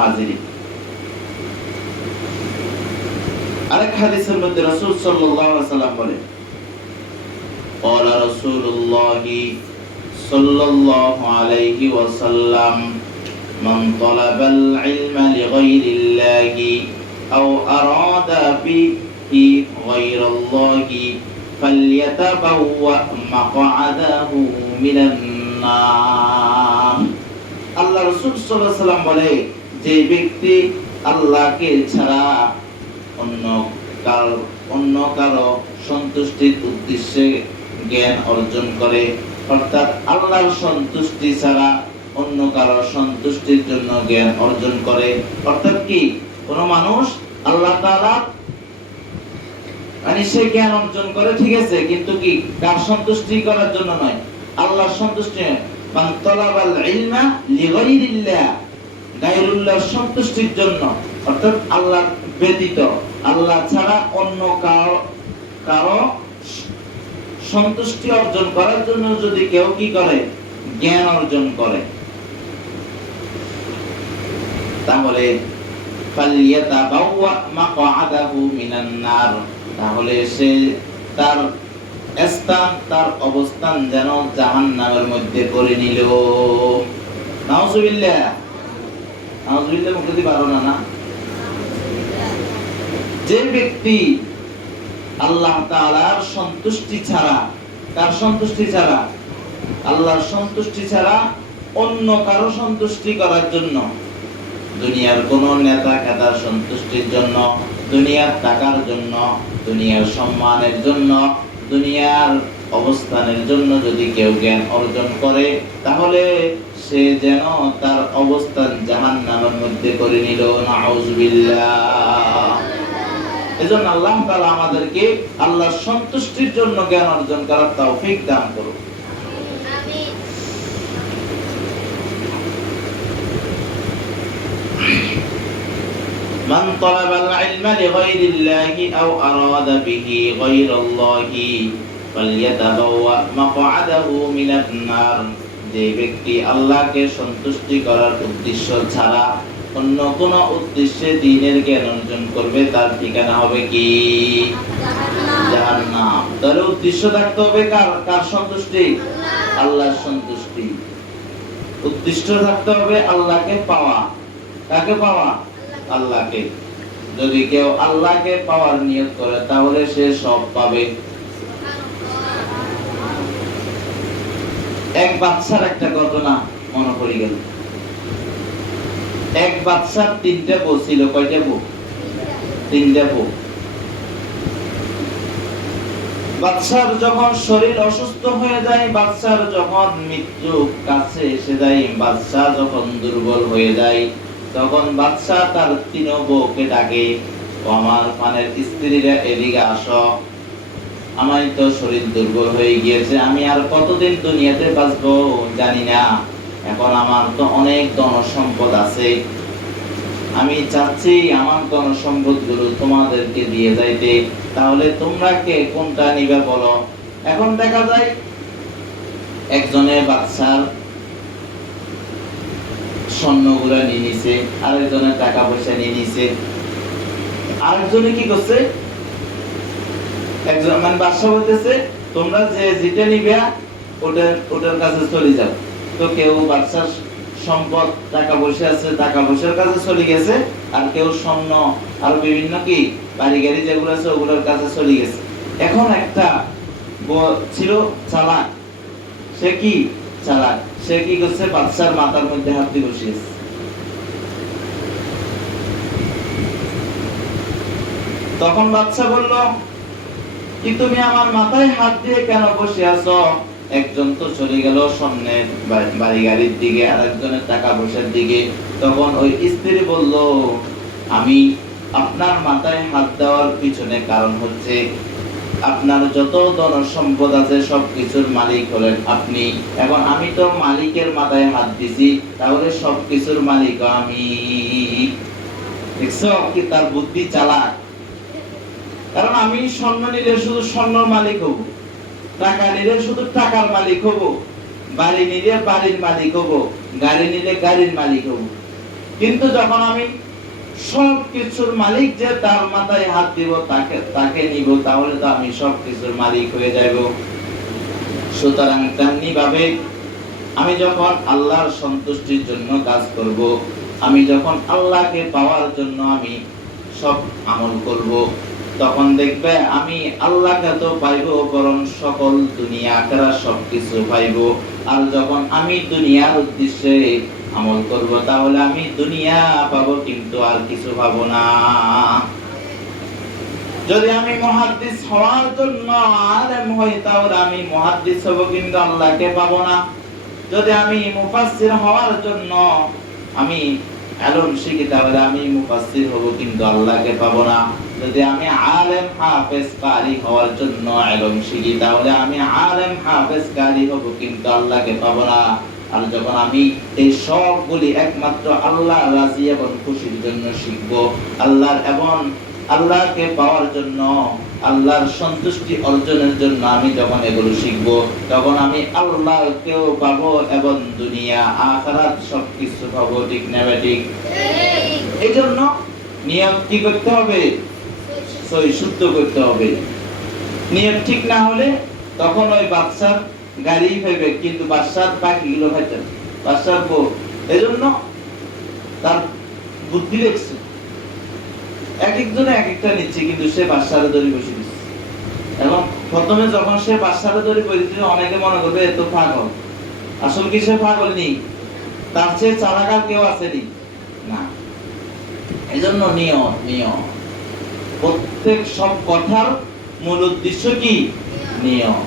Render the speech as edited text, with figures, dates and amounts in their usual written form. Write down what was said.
হাজিরিন, আরেক হাদিসের মধ্যে রাসূল সাল্লাল্লাহু আলাইহি ওয়াসাল্লাম বলেন, قال رسول الله صلى الله عليه وسلم من طلب العلم لغير الله أو أراد به غير الله فليتبوأ مقعده من النار। আল্লাহ রাসূল সাল্লাল্লাহু আলাইহি ওয়াসাল্লাম বলে, যে ব্যক্তি আল্লাহকে ছাড়া অন্য কারো সন্তুষ্টির উদ্দেশ্যে জ্ঞান অর্জন করে, অর্থাৎ আল্লাহর সন্তুষ্টি ছাড়া অন্য কারো সন্তুষ্টির জন্য জ্ঞান অর্জন করে, অর্থাৎ কি কোন মানুষ আল্লাহ তাআলা মানে সে জ্ঞান অর্জন করে, ঠিক আছে, কিন্তু কি কার সন্তুষ্টি করার জন্য নয়, আল্লাহর সন্তুষ্টি। মান তালাবাল ইলমা লিগাইরিল্লাহ, গায়রুল্লাহর সন্তুষ্টির জন্য, অর্থাৎ আল্লাহ ব্যতীত, আল্লাহ ছাড়া অন্য কারো সন্তুষ্টি অর্জন করার জন্য যদি কেউ কি করে, জ্ঞান অর্জন করে, তাহলে ফালিয়াতাবাওয়া মাকআদাহু মিনান নার, তাহলে সে তার স্থান, তার অবস্থান যেন জাহান্নামের মধ্যে করে নিল। নাউজুবিল্লাহ, নাউজুবিল্লাহ মুখে পারো না। যে ব্যক্তি আল্লাহ তাআলার সন্তুষ্টি ছাড়া, তার সন্তুষ্টি ছাড়া, আল্লাহর সন্তুষ্টি ছাড়া অন্য কারো সন্তুষ্টি করার জন্য, দুনিয়ার কোন নেতা খেতার সন্তুষ্টির জন্য, দুনিয়ার টাকার জন্য, দুনিয়ার সম্মানের জন্য, দুনিয়ার অবস্থানের জন্য যদি কেউ জ্ঞান অর্জন করে, তাহলে সে যেন তার অবস্থান জাহান্নামের মধ্যে করে নিল। নাউজুবিল্লাহ। এজন্য আল্লাহ তাআলা আমাদেরকে আল্লাহর সন্তুষ্টির জন্য জ্ঞান অর্জন করার তৌফিক দান করুন। আমিন। মান তালাবাল ইলমা লিগাইরিল্লাহি আও আরাদা বিহি গায়রাল্লাহি ফালইয়াতাবাওয়া মাকআদাহু মিনান নার। যে ব্যক্তি আল্লাহকে সন্তুষ্টি করার উদ্দেশ্য ছাড়া অন্য কোন উদ্দেশ্যে দ্বীনের জ্ঞান অর্জন করবে, তার ঠিকানা হবে কি? জাহান্নাম। তার উদ্দেশ্য থাকতে হবে কার সন্তুষ্টি? আল্লাহর সন্তুষ্টি। উদ্দেশ্য থাকতে হবে আল্লাহকে পাওয়া। কাকে পাওয়া? আল্লাহকে। যদি কেউ আল্লাহকে পাওয়ার নিয়ত করে, তাহলে সে সব পাবে। এক বাদশার একটা ঘটনা মনে পড়ে গেল। এক বাদশার তিনটা বউ ছিল। কয়টা বউ? তিনটা বউ। বাদশার যখন শরীর অসুস্থ হয়ে যায়, বাদশার যখন মৃত্যু কাছে এসে যায়, বাদশা যখন দুর্বল হয়ে যায়, তখন বাদশা তার তিন বউকে ডাকে, আমার পানের স্ত্রীরা এদিকে আসো, আমার তো শরীর দুর্বল হয়ে গিয়েছে, আমি আর কতদিন দুনিয়াতে বাঁচবো জানি না, এখন আমার তো অনেক ধন সম্পদ আছে, আমি চাচ্ছি আমার ধন সম্পদ গুলো তোমাদেরকে দিয়ে যাইতে, তাহলে তোমরা কে কোনটা নিবে বলো। এখন দেখা যায় একজনের বাদশার স্বর্ণগুলা নিয়ে নিছে, আরেকজনের টাকা পয়সা নিয়ে নিছে, আরেকজনে কি করছে, একজন মানে বাদশা বলতেছে তোমরা যে যেটা নিবে ওটার কাছে চলে যাও। তো কেউ বাদশার সম্পদ টাকা পয়সা আছে, টাকা পয়সার কাছে চলে গেছে, আর কেউ স্বর্ণ আর বিভিন্ন কি বাড়ি গাড়ি যেগুলো আছে ওগুলোর কাছে চলে গেছে। এখন একটা ছিল চালাক, সে কি চালাক, সে কি করছে, বাদশার মাথার মধ্যে হাত দিয়ে বসিয়েছে। তখন বাদশা বলল, কি তুমি আমার মাথায় হাত দিয়ে কেন বসে আছো? একজন তো চলে গেল স্বর্ণের বাড়ি গাড়ির দিকে, আর একজনের টাকা পয়সার দিকে। তখন ওই স্ত্রী বলল, আমি আপনার মাথায় হাত দেওয়ার পিছনে কারণ হচ্ছে আপনার যত ধন সম্পদ আছে সবকিছুর মালিক হলেন আপনি, এখন আমি তো মালিকের মাথায় হাত দিছি, তাহলে সবকিছুর মালিক আমি। দেখছো কি তার বুদ্ধি চালাক। কারণ আমি স্বর্ণ নিলে শুধু স্বর্ণর মালিক হব, টাকা নিলে শুধু টাকার মালিক হব, বাড়ি নিলে বাড়ির মালিক হব, গাড়ি নিলে গাড়ির মালিক হব। কিন্তু যখন আমি সব কিছুর মালিক যে তার মাথায় হাত দিব, তাকে নিব, তাহলে তো আমি সব কিছুর মালিক হয়ে যাব। সুতরাং তেমনি ভাবে আমি যখন আল্লাহর সন্তুষ্টির জন্য কাজ করব, আমি যখন আল্লাহকে পাওয়ার জন্য আমি সব আমল করব, তখন দেখবে আমি আল্লাহকে তো পাইব, বরং সকল দুনিয়া আখিরাত সবকিছু পাইব। আর যখন আমি দুনিয়ার উদ্দেশ্যে আমল করব, তাহলে আমি দুনিয়া পাবো কিন্তু আর কিছু পাবো না। যদি আমি মুহাদ্দিস হওয়ার জন্য আলেম হই, তাহলে আমি মুহাদ্দিস হব কিন্তু আল্লাহকে পাবো না। যদি আমি মুফাসসির হওয়ার জন্য আমি ইলম শিখি, তাহলে আমি মুফাসসির হব কিন্তু আল্লাহকে পাবো না। যদি আমি আলেম হাফেজ কারি হওয়ার জন্য ইলম শিখি, তাহলে আমি আলেম হাফেজ কারি হব কিন্তু আল্লাহকে পাবো না। আর যখন আমি এই সবগুলি একমাত্র আল্লাহর রাজি এবং খুশির জন্য শিখব, আল্লাহকে পাওয়ার জন্য, আল্লাহর সন্তুষ্টি অর্জনের জন্য আমি যখন এগুলো শিখব, তখন আমি আল্লাহকেও পাবো এবং দুনিয়া আখিরাত সবকিছু পাবো। ঠিক না ঠিক? এই জন্য নিয়ত কি করতে হবে? সহি শুদ্ধ করতে হবে। নিয়ত ঠিক না হলে তখন ওই বাদশার গাড়ি পাইবে, কিন্তু বাদশার বাকিগুলো পাইতে না। বাদশার বউ এই জন্য তার বুদ্ধি দেখছে, এক একজনে এক একটা নিচ্ছে, কিন্তু সে বাদশারে ধরে বসে দিচ্ছে। এবং প্রথমে যখন সে বাদশারে ধরে বসেছিল, অনেকে মনে করবে এত পাগল। আসল কি সে পাগল নেই, তার চেয়ে চালাক আর কেউ আসেনি না। এই জন্য নিয়ম প্রত্যেক সব কথার মূল উদ্দেশ্য কি? নিয়ম।